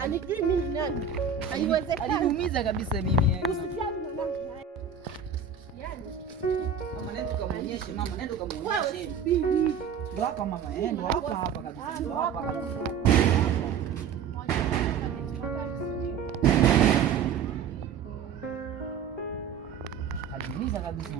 Anijui mimi nani? Haiwezekani. Aliniumiza kabisa mimi yani. Usijali mwanangu. Yaani mama nenda kamuonyeshe, mama nenda kamuonyeshe. Bibi. Ndio hapa mama, ndio hapa kabisa. Ndio hapa kabisa. Aliumiza kabisa.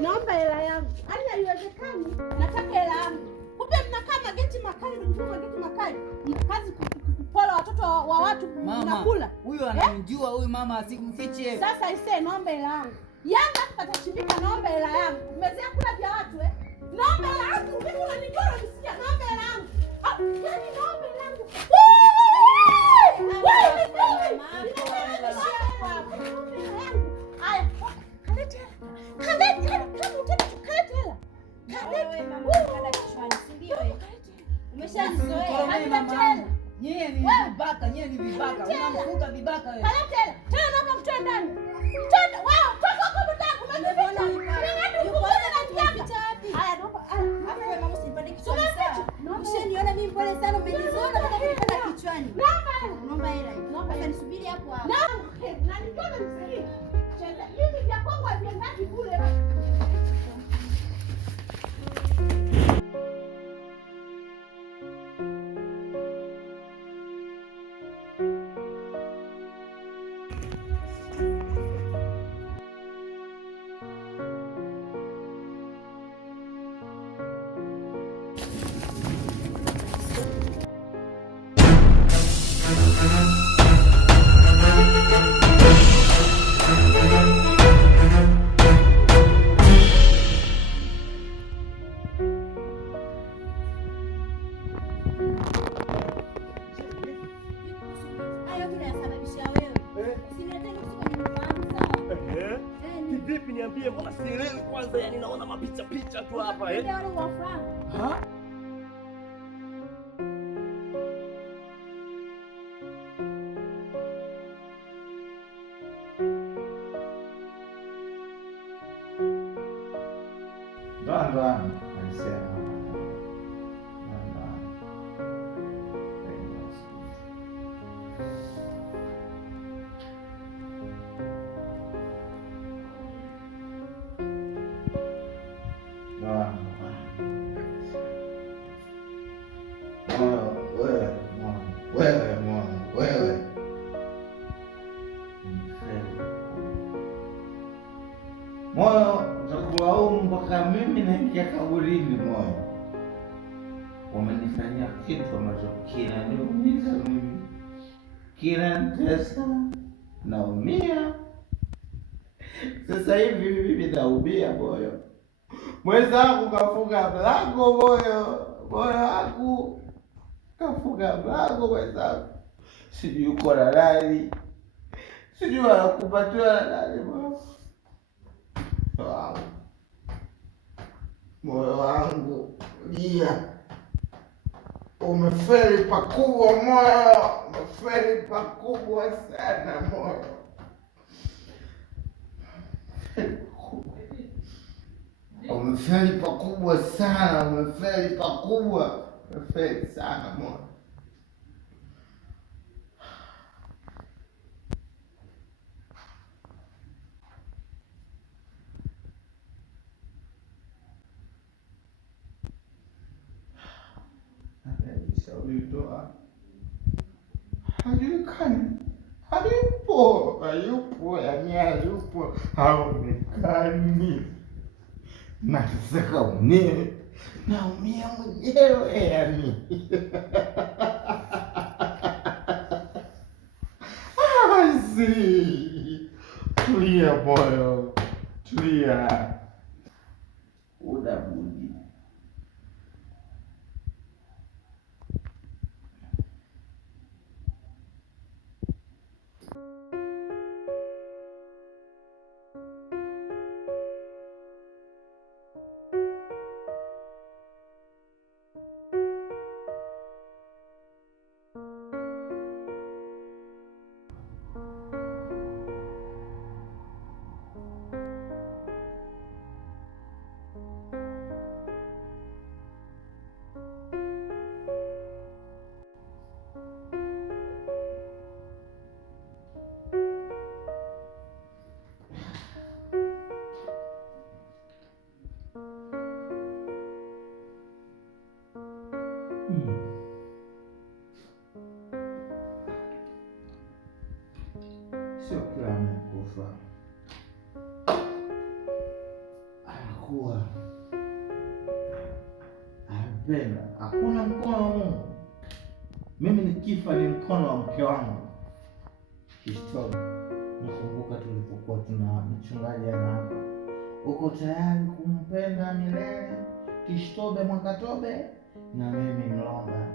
Naomba hela yangu. Hali haiwezekani. Nataka hela yangu. Kumbe mnakaa mageti makali, mnafunga mageti makali. Mkazi kupola watoto wa watu mnakula. Huyu anamjua huyu mama, asimfiche. Sasa ise naomba hela yangu. Yanga patachimbika, naomba hela yangu. Umezea kula vya watu Naomba hela yangu. Mimi unanijua unanisikia. Naomba hela yangu. Yaani naomba hela yangu. Nyie ni vibaka, unamfuga vibaka wewe. Tena naomba mtoe ndani. Mtoe wao, toka huko ndani. Umeona? Haya naomba. Hapo mama usipande kichwani sana. Ushaniona mimi pole sana, umenizoea nataka kunipanda kichwani. Naomba hela hiyo. Sasa nisubiri hapo hapo. Na nipenda msikii. Cheza hivi vya Kongo viendaki kule. Vipi niambie, mbona sielewi kwanza, yani naona mapicha tu hapa Wewe moyo utakulaumu mpaka mimi naingia kaburini. Moyo umenifanyia kitu ambacho kinaniumiza mimi, kinanitesa, naumia. Sasa hivi mimi naumia moyo. Mwenzangu kafunga mlango moyo wangu kafunga mlango mwenzangu, sijui uko na nani, sijui anakupatiwa na nani moyo wangu. Lia, umefeli pakubwa moyo, umefeli pakubwa sana moyo. Umefeli pakubwa sana, umefeli pakubwa, umefeli sana moyo. Shauri hajulikani, hayupo, yani hayupo, haonekani. Nataka unewe, naumia mwenyewe yani. Tulia moyo, tulia. Unabudi sio kila anayekufa anakuwa anapenda. Hakuna mkono wa Mungu. Mimi nikifa ni mkono wa mke wangu. Kishtobe, nakumbuka tulipokuwa tuna mchungaji hapa, uko tayari kumpenda milele Kishtobe Mwakatobe na mimi Mlomba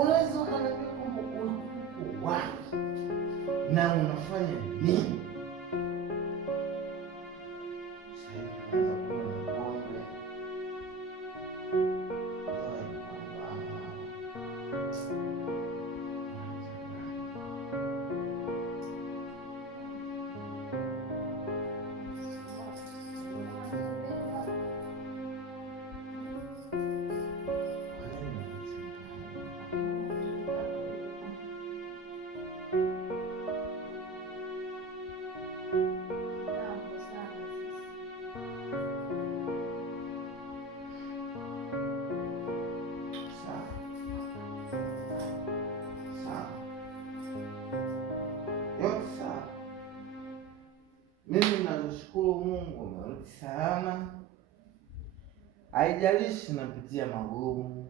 unaweza ukaniambia kwamba uko wapi na unafanya nini? Mimi nashukuru Mungu umerudi salama. Haijalishi napitia magumu,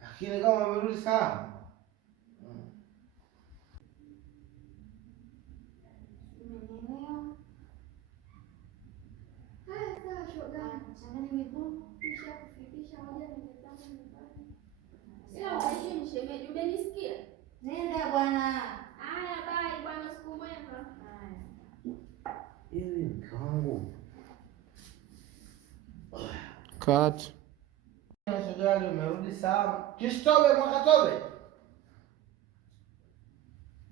lakini kama umerudi salama nenda bwana. Haya, bye bwana, siku mwema. ili mke wangu Cut. Shajari umerudi salama. Kishtobe Mwakatobe.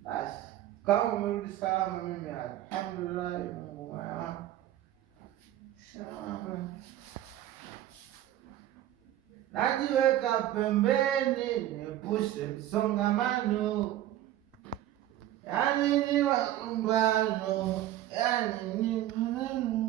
Basi kama umerudi salama, mimi alhamdulillah, Mungu mwema. Salama. Najiweka pembeni niepushe msongamano, yani ni malumbano, yani ni maneno